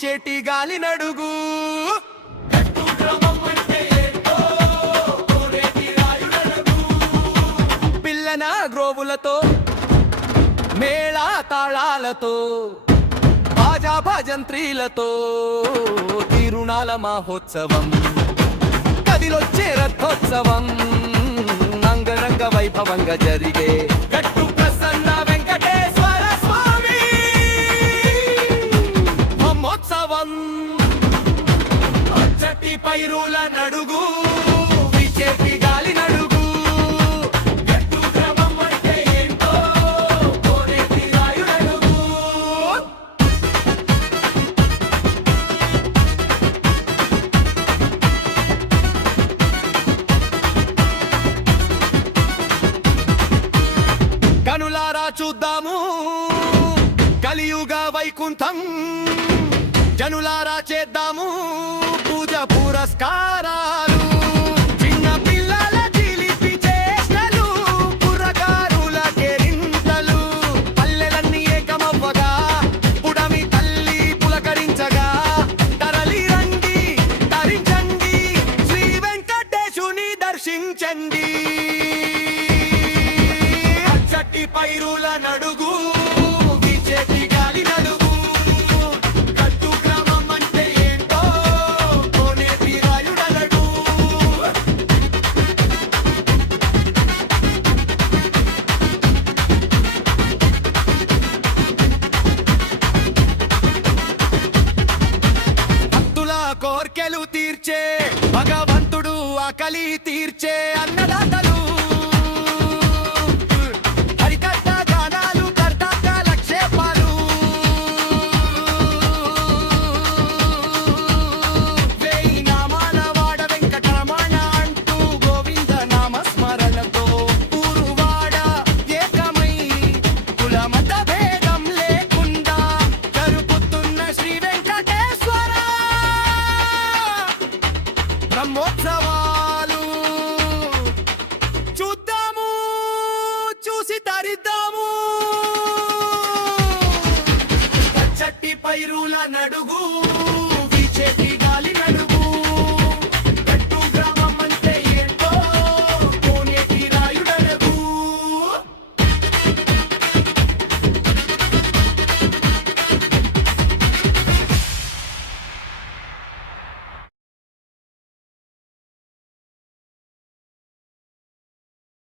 వీచేటి గాలి నడుగు. పిల్లన గ్రోవులతో మేళా తాళాలతో బాజా భజంత్రీలతో తిరునాల మహోత్సవం కదిలొచ్చే రథోత్సవం అంగరంగ వైభవంగా జరిగే గట్టు ప్రసన్న వెంకటేశ్వర స్వామి బ్రహ్మోత్సవం. పచ్చటి పైరుల నడుగు విచేటి గాలి నడుగు. గట్టు గ్రామం అంటే ఏంటో కోనేటి రాయుడడుగు. కనులారా చూద్దాము కలియుగ వైకుంఠం, జనులారా చేద్దాము పూజ పురస్కారాలు. చిన్న పిల్లల చిలిపి చేష్టలు, కుర్రకారుల కేరింతలు, పల్లెలన్నీ ఏకమవ్వగా పుడమి తల్లి పులకరించగా తరలి రండి ధరించండి శ్రీ వెంకటేశుని దర్శించండి. పచ్చటి పైరుల నడుగు విచేటి గాలి నడుగు. గట్టు గ్రామం అంటే ఏంటో కోనేటి రాయుడడుగు. భక్తుల కోర్కెలు తీర్చే భగవంతుడు ఆకలి తీర్చే అన్నదాతలు. హరికథ గానాలు కర్తక లక్షేపాలు. వేయి నామాల వాడ వెంకటరమణ అంటూ గోవింద నామస్మరణతో ఊరువాడ ఏకమై కులమత భేదం లేకుండా జరుపుతున్న శ్రీ వెంకటేశ్వర బ్రహ్మోత్సవాలు. చూద్దాము చూసి తరిద్దాము. పచ్చటి పైరుల నడుగు విచేటి గాలి నడుగు.